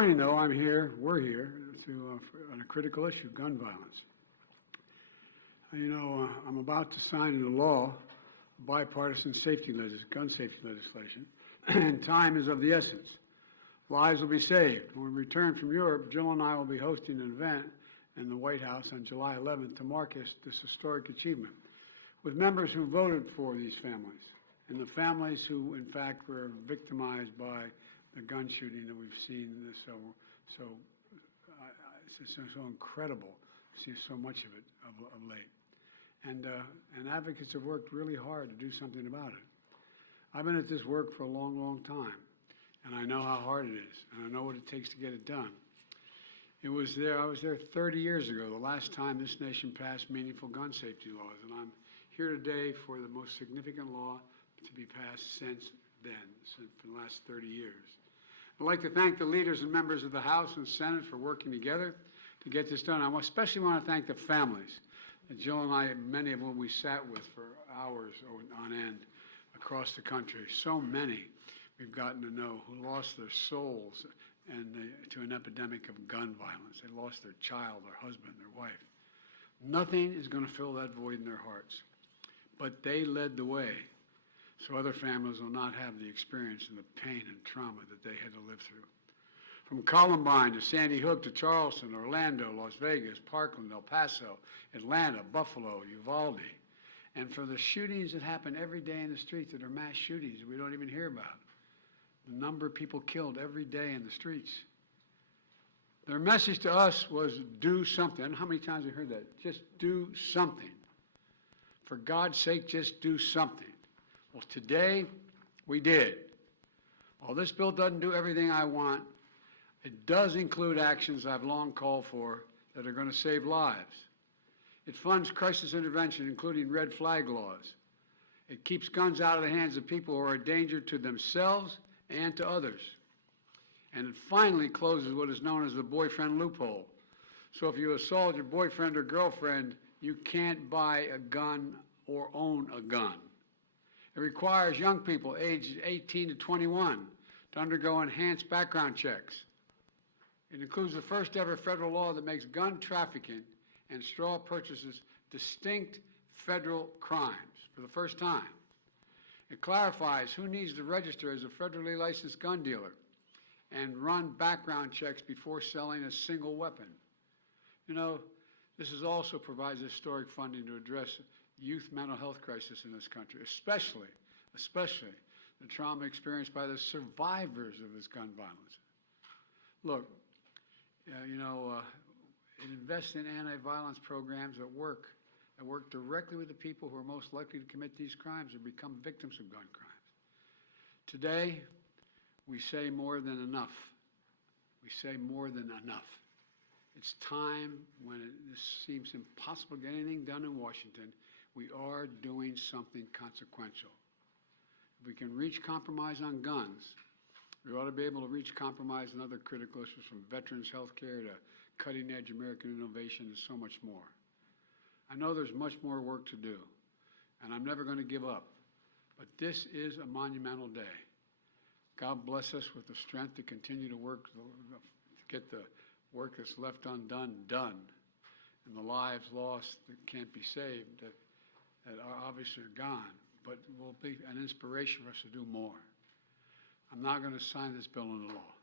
Though we're here on a critical issue, gun violence. I'm about to sign into law bipartisan gun safety legislation, and time is of the essence. Lives will be saved. When we return from Europe, Jill and I will be hosting an event in the White House on July 11th to mark this historic achievement with members who voted for these families and the families who, in fact, were victimized by the gun shooting that we've seen. It's so incredible to see so much of it of late. And advocates have worked really hard to do something about it. I've been at this work for a long, long time, and I know how hard it is, and I know what it takes to get it done. I was there 30 years ago, the last time this nation passed meaningful gun safety laws, and I'm here today for the most significant law to be passed since then, for the last 30 years. I'd like to thank the leaders and members of the House and Senate for working together to get this done. I especially want to thank the families that Jill and I, many of them we sat with for hours on end across the country. So many we've gotten to know who lost their souls to an epidemic of gun violence. They lost their child, their husband, their wife. Nothing is going to fill that void in their hearts. But they led the way, so other families will not have the experience and the pain and trauma that they had to live through. From Columbine to Sandy Hook to Charleston, Orlando, Las Vegas, Parkland, El Paso, Atlanta, Buffalo, Uvalde, and for the shootings that happen every day in the streets that are mass shootings that we don't even hear about. The number of people killed every day in the streets. Their message to us was do something. I don't know how many times we heard that. Just do something. For God's sake, just do something. Well, today, we did. While this bill doesn't do everything I want, it does include actions I've long called for that are going to save lives. It funds crisis intervention, including red flag laws. It keeps guns out of the hands of people who are a danger to themselves and to others. And it finally closes what is known as the boyfriend loophole. So if you assault your boyfriend or girlfriend, you can't buy a gun or own a gun. It requires young people aged 18 to 21 to undergo enhanced background checks. It includes the first ever federal law that makes gun trafficking and straw purchases distinct federal crimes for the first time. It clarifies who needs to register as a federally licensed gun dealer and run background checks before selling a single weapon. This also provides historic funding to address youth mental health crisis in this country, especially the trauma experienced by the survivors of this gun violence. Look, it invests in anti-violence programs that work directly with the people who are most likely to commit these crimes or become victims of gun crimes. Today, we say more than enough. We say more than enough. It's time when this seems impossible to get anything done in Washington, we are doing something consequential. If we can reach compromise on guns, we ought to be able to reach compromise on other critical issues, from veterans health care to cutting-edge American innovation and so much more. I know there's much more work to do, and I'm never going to give up. But this is a monumental day. God bless us with the strength to continue to work, to get the work that's left undone done, and the lives lost that can't be saved, that are obviously gone, but will be an inspiration for us to do more. I'm not going to sign this bill into law.